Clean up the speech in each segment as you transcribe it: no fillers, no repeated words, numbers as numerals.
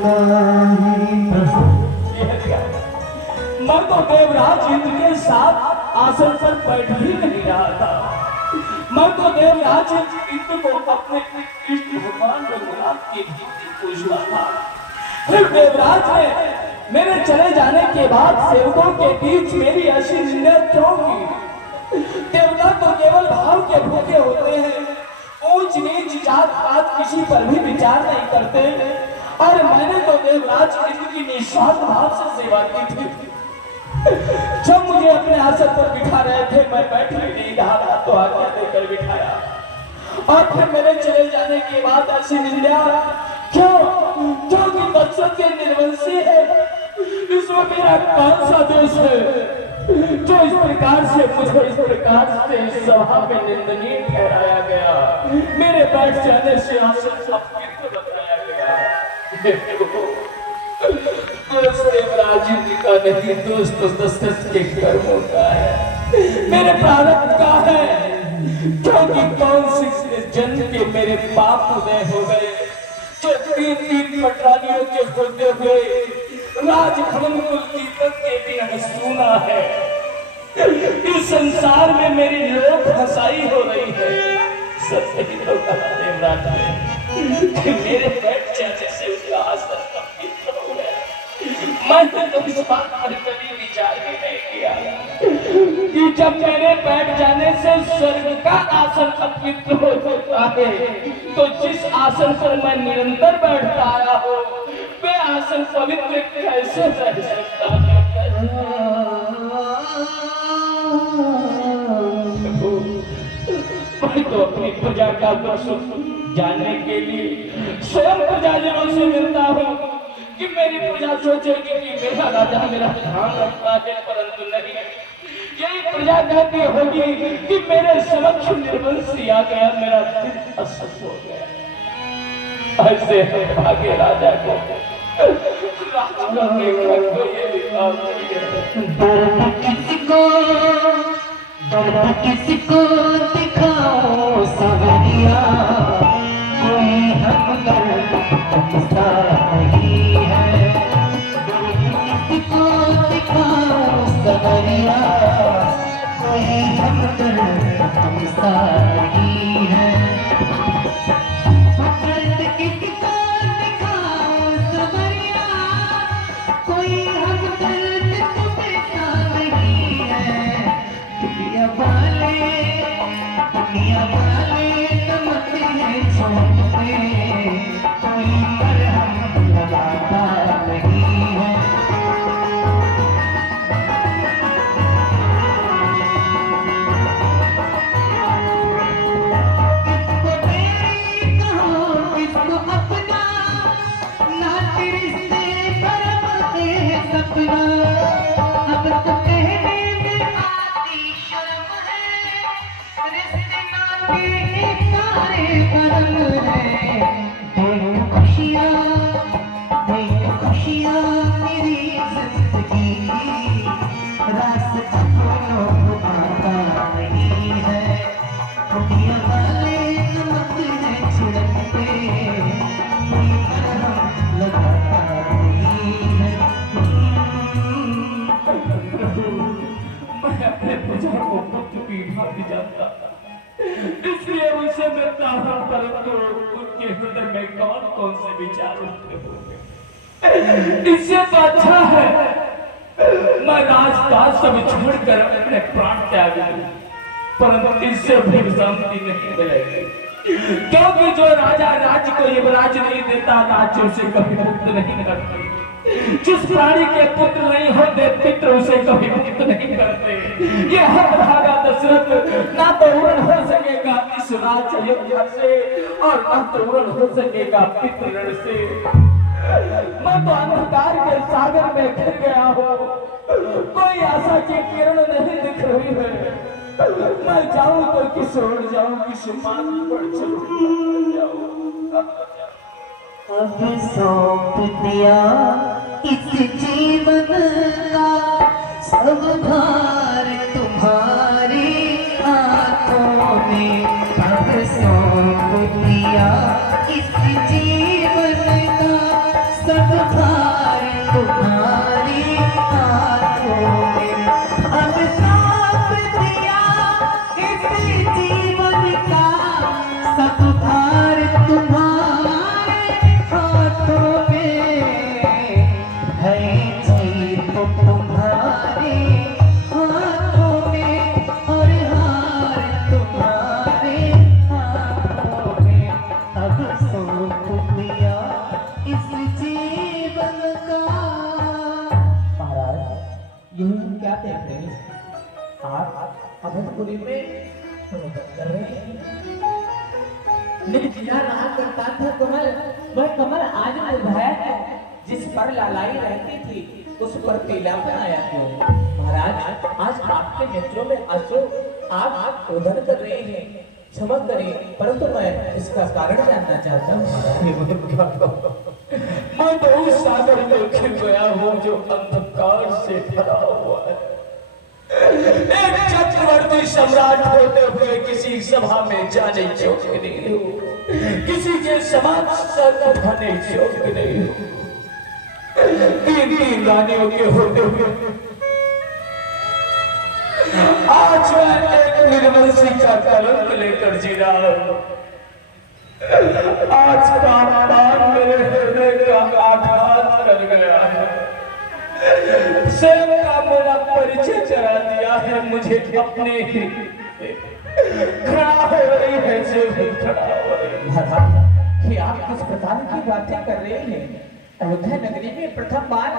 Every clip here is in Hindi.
मैं तो देवराज इंद्र के साथ आसन पर बैठ ही नहीं रहा था। मैं तो देवराज इंद्र को अपने कृष्ण भगवान रघुनाथ की भक्ति पूछ रहा था। फिर देवराज ने मेरे चले जाने के बाद सेवकों के बीच मेरी ऐसी निंदा क्यों की? देवता तो केवल भाव के भूखे होते हैं, ऊंच नीच जात पात किसी पर भी विचार नहीं करते। और मैंने तो देवराज इंद्र की निस्वार्थ भाव से सेवा की थी। जब मुझे अपने आसन पर बिठा रहे थे, मैं बैठ ही नहीं रहा तो आज्ञा देकर बिठाया। और फिर मेरे चले जाने के बाद ऐसी निंदा क्यों? क्योंकि दशरथ निर्वंशी है। इसमें मेरा कौन सा दोष है जो इस प्रकार से मुझे इस प्रकार से इस सभा में निंदनीय ठहराया गया, मेरे बैठ जाने से आसन अपवित्र बताया गया। देवराज जी का नहीं, दोस्त दशरथ के कर्मों का है, मेरे प्रारब्ध का है। क्योंकि कौन सी जन्म के मेरे पाप उदय हो गए जो तीन तीन पटरानियों के होते हुए राजभवन कुलदीपक के बिना सुना है। इस संसार में मेरी लोक हंसाई हो रही है। सत्य ही तो कहा देवराज ने कि मेरे बैठ जाने से उसका आसन अपवित्र हो गया। मैंने तो इस बात पर कभी विचार भी नहीं किया कि जब मेरे बैठ जाने से स्वर्ग का आसन अपवित्र हो सकता है, तो जिस आसन पर मैं निरंतर बैठता आया हूँ वे आसन पवित्र कैसे रह सकता है? मैं तो अपनी प्रजा का दुख जानने के लिए स्वयं प्रजाजनों से मिलता हूँ कि मेरी प्रजा सोचेगी कि मेरा राजा मेरा ध्यान रखता है, परंतु नहीं, यही प्रजा कहती होगी कि मेरे समक्ष निर्वंशी आ गया, मेरा दिल असह्य हो गया। ऐसे भाग्य राजा को किसी को दिखाओ सवरिया, कोई हमदर्द किस्सा नहीं है। किसी को दिखाओ सवरिया, कोई हमदर्द किस्सा नहीं है। इसलिए उनसे मिलता हूं, परंतु उनके हृदय में कौन कौन से विचार उठते होंगे। इससे तो अच्छा है मैं राजपाल सब छोड़कर अपने प्राण त्याग दूं, परंतु इससे भी शांति नहीं मिलेगी। क्योंकि जो राजा राज्य को युवराज नहीं देता, राज्य उसे कभी मुक्त नहीं करते। जिस प्राणी के पुत्र नहीं होते, पितृ उसे कभी मुक्त नहीं करते। ये हतभागा दशरथ ना तो उड़न हो सकेगा इस राज अयोध्या से, और ना तो उड़न हो सकेगा पितृ ऋण से। मैं तो अंधकार के सागर में घिर गया हूँ, कोई आशा की किरण नहीं दिख रही है। मैं जाऊं तो किस ओर जाऊं, किस मार्ग पर चलूं? अब सौंप दिया इस जीवन का सब भार तुम्हारी हाथों में। अब सौंप दिया इस जीवन का सब तुम्हारी आंखों में। अब सौंप दिया इस जीवन का सब भार तुम्हारे हाथों में है। जीत तुम्हारे हाथों में और हार तुम्हारे हाथों में। अब सौंप दिया इस जीवन का। महाराज यूं क्या कहते हैं आप अभयपुरी में प्रवचन कर रहे हैं। निर्जिया रहा करता था कमल, वह कमल आज मुरझाया है। जिस पर लालाई रहती थी उस पर पीलापन आया क्यों? महाराज आज आपके नेत्रों में आंसू आप रोदन कर रहे हैं, क्षमा करें, परंतु मैं इसका कारण जानना चाहता हूँ। मैं तो उस सागर में खिल गया हूँ जो अंधकार से भरा हुआ है। एक चक्रवर्ती सम्राट होते हुए किसी सभा में जाने योग्य नहीं हूँ, किसी के समाज सर उठाने योग्य नहीं हूँ। तीन रानियों के होते हुए आज मैं एक निर्वंशी का कलंक लेकर जी रहा हूँ। आज का अपमान मेरे हृदय का आघात कर गया है। स्वयं का मेरा परिचय करा दिया है, मुझे अपने ही घृणा हो रही है, जो घृणा हो रही है। कि आप किस प्रकार की बातें कर रहे हैं? अयोध्या नगरी में प्रथम बार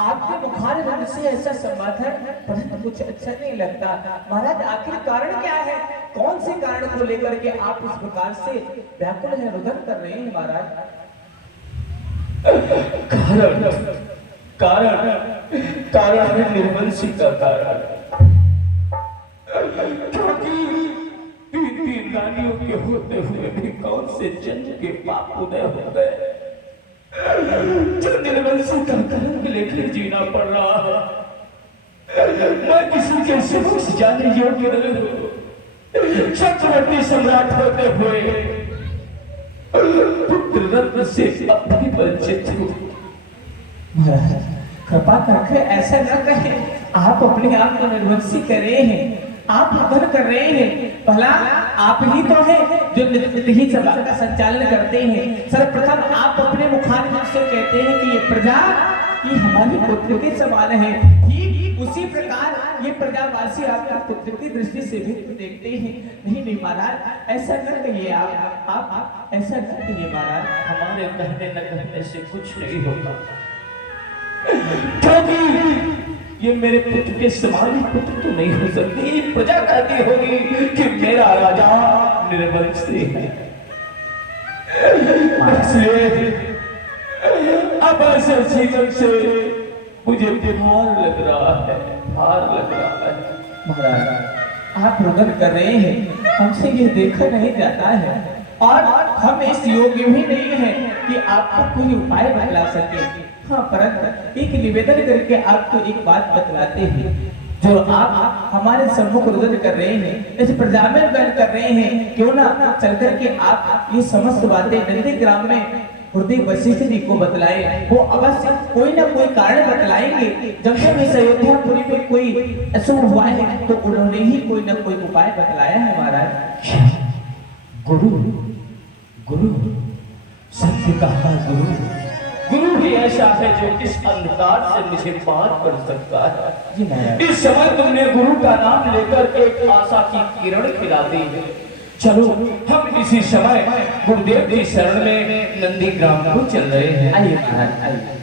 आपके मुखारबिंद से ऐसा संवाद है, परंतु कुछ अच्छा नहीं लगता। महाराज आखिर कारण क्या है? कौन से कारण को लेकर के आप इस प्रकार से व्याकुल है, रुदन कर रहे हैं महाराज? कारण कारण है निर्वंशी का कारण। क्योंकि तीन रानियों के होते हुए भी कौन से जन्म के पाप उदय हो गए जो निर्वंशी का कलंक लेकर जीना पड़ रहा है। मैं किसी के समक्ष जाने योग्य नहीं हूँ। चक्रवर्ती सम्राट होते हुए पुत्र रत्न से अपनी वंचित हूँ। महाराज कृपा करके ऐसा न कहें। आप अपने आप को निर्वंशी कर रहे हैं, आप रुदन कर रहे हैं। भला आप ही तो हैं जो ही सभा का संचालन करते हैं। सर्वप्रथम आप अपने मुखारबिंद से कहते हैं कि ये प्रजा ये हमारी पुत्र के समान है। ठीक उसी प्रकार ये प्रजावासी आपका पुत्र की दृष्टि से भी देखते हैं। नहीं महाराज ऐसा न कहिए, आप ऐसा न कहिए महाराज। हमारे कहने न कहने से कुछ नहीं होगा, क्योंकि ये मेरे पुत्र के समान पुत्र तो नहीं हो सकती। प्रजा कहती होगी कि मेरा राजा निर्वंशी है। इसलिए अब ऐसे जीवन से मुझे भार लग रहा है, भार लग रहा है। महाराज आप रुदन कर रहे हैं, हमसे ये देखा नहीं जाता है और हम इस योग्य भी नहीं है कि आपको कोई उपाय बतला सके। हाँ, परंतु एक निवेदन करके आपको एक बात बतलाते हैं। जो आप हमारे सम्मुख रुदन कर रहे हैं, इस प्रजा में रुदन कर रहे हैं, क्यों ना चल करके आप ये समस्त बातें नंदीग्राम में हृदय वशिष्ठ जी को बतलाए। वो अवश्य कोई ना कोई कारण बतलाएंगे। जब जब इस अयोध्यापुरी में कोई अशुभ हुआ है तो उन्होंने ही कोई ना कोई उपाय बतलाया है महाराज। गुरु गुरु सत्य कहा गुरु गुरु ही ऐसा है जो इस अंधकार से मुझे पार कर सकता है। इस समय तुमने गुरु का नाम लेकर एक आशा की किरण खिला दी। चलो हम इसी समय गुरुदेव की शरण में नंदीग्राम को चल रहे हैं। आइए महाराज आइए।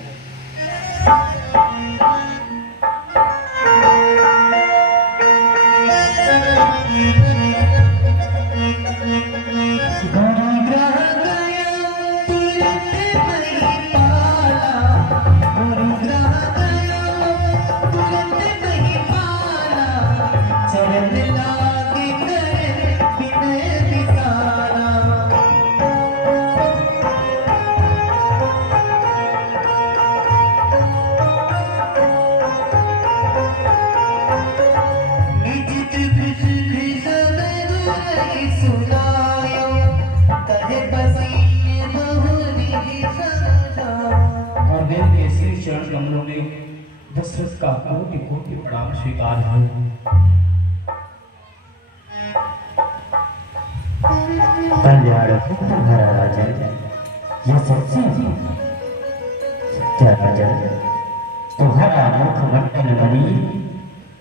सुनायो कहे बसी बहुरी दशरथ का कोटि कोटि प्रणाम स्वीकार हो। कल्याण तुम्हारा राजन, यह सच्ची क्या राजन, तुम्हारा मुखमंडल बनी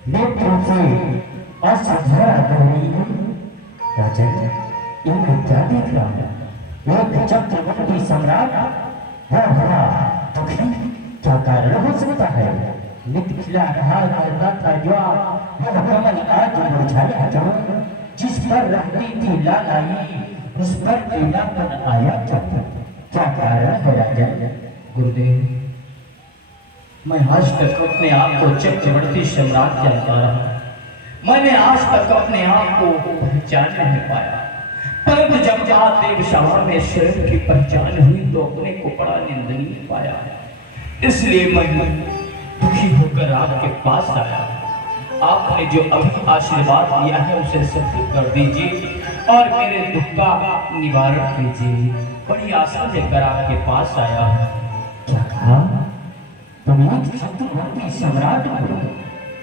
नेत्रों से अश्रुधारा बह रही है। राजन, इनको क्या देख रहा है? एक चक्रवर्ती सम्राट वह बड़ा दुखी, क्या कारण हो सकता है? नित्य खिला रहा करता था जो वह कमल आज मुरझाया जो, जिस पर रहती थी लालाई उस पर पीलापन आया क्या? क्या कारण है राजन? गुरुदेव, मैं आज तक अपने आप को चक्रवर्ती सम्राट जानता रहा। मैंने आज तक अपने आप को पहचान नहीं पाया, परंतु जब देव सभा में स्वयं की पहचान हुई तो अपने को बड़ा निंदनीय पाया। इसलिए मैं दुखी होकर आपके पास आया। आपने जो अभी आशीर्वाद दिया है उसे सफल कर दीजिए और मेरे दुख का निवारण कीजिए। बड़ी आशा लेकर आपके पास आया हूँ। क्या कहा? तुम एक चक्रवर्ती सम्राट हो,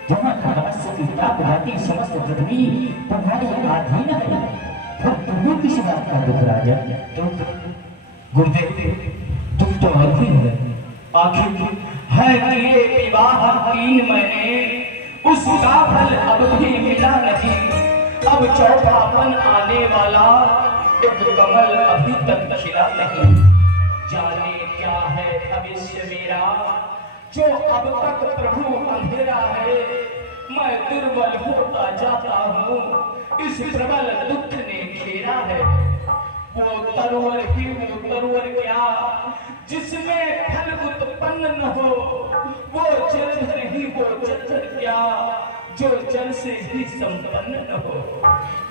जहाँ खड़ास की ताकतवर्ती समस्त पृथ्वी तुम्हारे अधीन है, तो तुम्हें किस बात का दुख राजन? गुरुदेव, दुख तो और भी है। आखिर है कि ये विवाह 3 महीने, उसका फल अब भी मिला नहीं। अब चौथापन आने वाला, एक कमल अभी तक खिला नहीं। जाने क्या है भविष्य मेरा, जो अब तक प्रभु अंधेरा है। मैं दुर्बल होता जाता हूँ, इस प्रबल दुख ने घेरा है। वो तरुवर ही वो तरुवर क्या, जिसमें फल उत्पन्न न हो। वो जलधर ही वो जलधर क्या, जो जल से ही संपन्न न हो।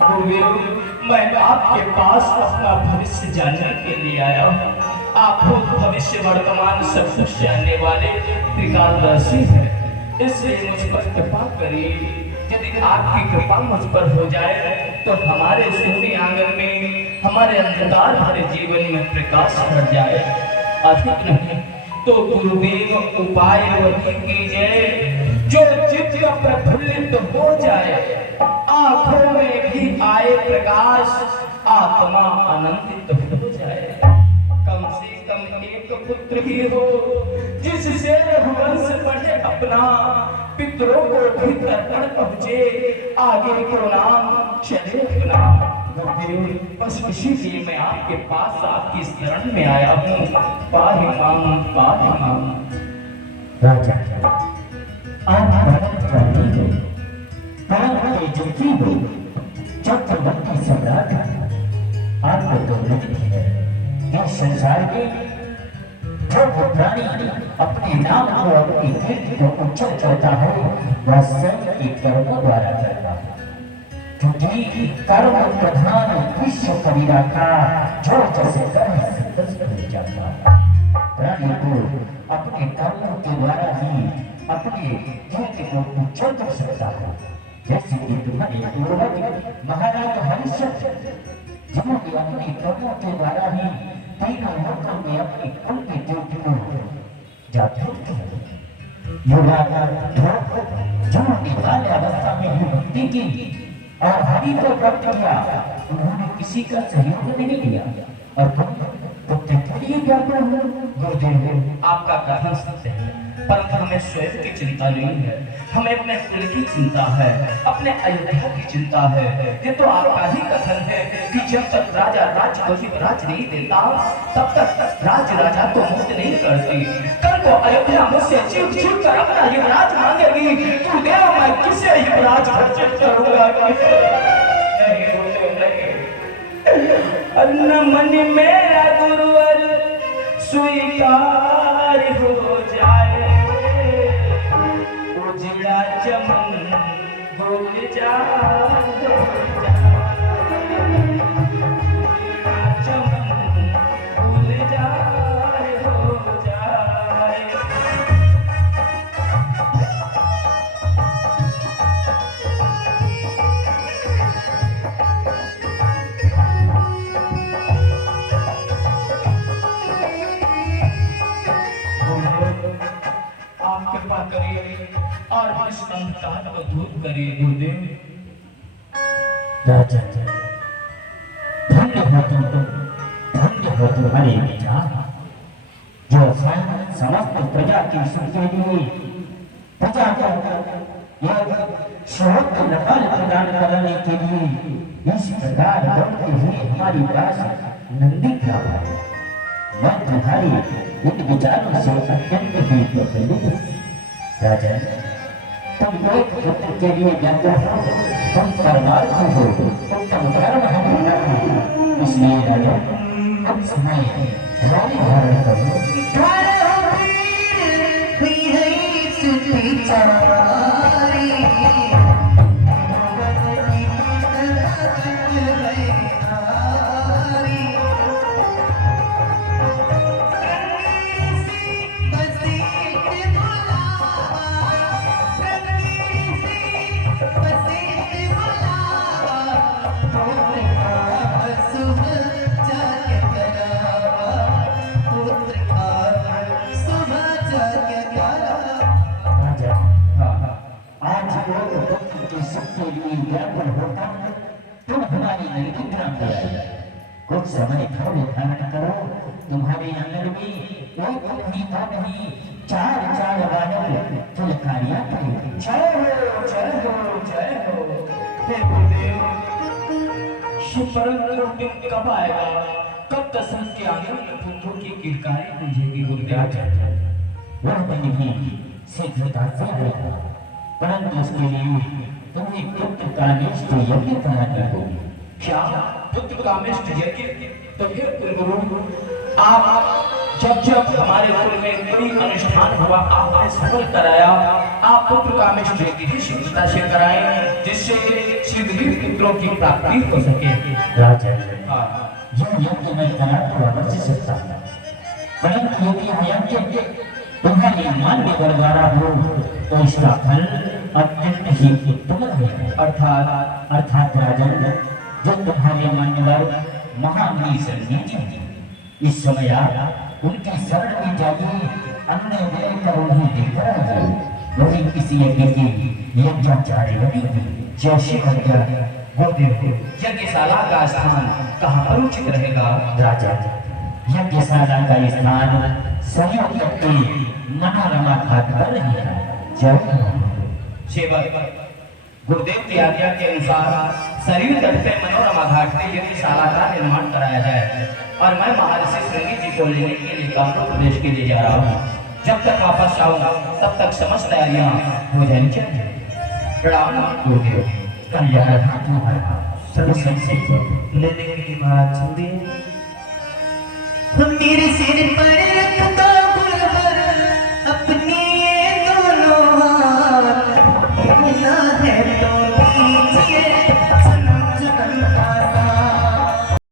गुरुदेव, मैं आपके पास अपना भविष्य जानने के लिए आया हूँ। आप खुद भविष्य वर्तमान सब कुछ जानने वाले त्रिकालदर्शी हैं, इसलिए मुझ पर कृपा करिए। यदि आपकी कृपा मुझ पर हो जाए तो हमारे शून्य आंगन में, हमारे अंधकार भरे जीवन में प्रकाश भर जाए। अधिक नहीं तो गुरुदेव उपाय वही कीजिए जो चित्त प्रफुल्लित हो जाए, आंखों में भी आए प्रकाश, आत्मा आनंदित हो जाए। कम से कम एक पुत्र ही हो जिससे रघुवंश बढ़े अपना, पितरों को भी तर्पण पहुंचे, आगे को नाम चले अपना। बस इसीलिए मैं आपके पास आपकी शरण में आया हूँ। पाहि माम, पाहि माम। राजा, आप परम ज्ञानी हो, परम तेजस्वी हो, चक्रवर्ती सम्राट हो। आपको गौरव है इस संसार में जो प्राणी अपने नाम को, अपनी कीर्ति को उच्चर करता है, वह स्वयं के कर्मों द्वारा करता है। क्योंकि कर्म प्रधान विश्व कबीरा का, जो जैसे कर्म से तस्त हो जाता है। प्राणी को अपने कर्मों के द्वारा ही अपने कीर्ति को उच्चर कर सकता है। जैसे कि तुम्हारे पूर्वज महाराज हरिश्चंद्र, जिन्होंने अपने कर्मों के द्वारा ही तीनों लोकों में अपनी कुल की ज्योति को जागृत किया। युवराज जिन्होंने बाल्यावस्था में ही भक्ति की और हरि को प्राप्त किया, उन्होंने किसी का सहयोग नहीं लिया। और तुम के लिए क्या करो? गुरुदेव, आपका कथन सत्य है, परंतु हमें स्वयं की चिंता नहीं है। हमें अपने कुल की चिंता है, अपने अयोध्या की चिंता है। ये तो आपका ही कथन है कि जब तक राजा राज्य को राज नहीं देता, तब तक राज राजा को मुक्त नहीं करती। कल को अयोध्या मुझसे चीख चीख कर अपना युवराज मांगेगी, गुरुदेव मैं किसे युवराज घोषित करूंगा? नहीं गुरुदेव, नहीं। अन्न मन मेरा गुरुवर स्वीकार हो जाए, उजड़ा चमन भूल जाए, चमन भूल जाए, हो जाए। करिए और इस अंधकार को दूर करिए गुरुदेव। राजा धन्य हो तुम, धन्य हो तुम्हारे विचार जो समस्त प्रजा की सुख के लिए प्रजा को एक शोध नफल प्रदान करने के लिए इस प्रकार बढ़ते हुए हमारी पास नंदी ग्राम है। मैं तुम्हारे इन विचारों से अत्यंत ही प्रफुल्लित हूँ। राजा तुम एक पुत्र के लिए व्याकुल हो, तुम परिवार को हो, तुम धर्म हो, इसलिए राजा अब समय धारी धारण करो। कुछ समय थोड़े धारण करो। तुम्हारे आंगन में एक नहीं था नहीं, चार बालक फुलकारियां करेंगे। जय हो जय हो जय हो। हे गुरुदेव, परंतु दिन कब आएगा, कब दशरथ के आंगन में पुत्रों की किरकारें गूंजेगी गुरुदेव? वह दिन भी शीघ्रता से आएगा, परंतु उसके लिए तुम्हें पुत्र का निष्ठ यज्ञ करानी होगी। क्या पुत्र कामेष्ट यज्ञ? तो फिर कुलगुरु आप जब हमारे कुल में कोई अनुष्ठान हुआ आपने सफल कराया, आप पुत्र कामेष्ट यज्ञ की शीघ्रता से कराएं जिससे शीघ्र पुत्रों की प्राप्ति हो सके। राजा यह यज्ञ मैं करा तो अवश्य सकता हूँ, परंतु यदि यह यज्ञ तुम्हारे मान्य पर द्वारा हो तो इसका फल अत्यंत ही उत्तम है। अर्थात राजन, जो तुम्हारे मान्यवर महामुनि संजय जी इस समय आप उनकी शरण में जाइए, अन्य व्यय कर उन्हें देखकर आइए। वही किसी यज्ञ की यज्ञाचार्य बनेगी। जैसे गुरुदेव, यज्ञशाला का स्थान कहाँ पर उचित रहेगा? राजा यज्ञशाला का स्थान सहयोग के मनोरमा घाट पर रहेगा। सेवक गुरुदेव की आज्ञा के अनुसार शरीर तट पे मनोरमा घाट में यज्ञशाला का निर्माण कराया जाए और मैं महर्षि श्रृंगी जी को लेने के लिए कानपुर प्रदेश के लिए जा रहा हूँ। जब तक वापस आऊंगा तब तक समस्त तैयारियां हो जानी चाहिए। प्रणाम गुरुदेव। कल्याण लेने के लिए महाराज चंदी मेरे सिर पर रख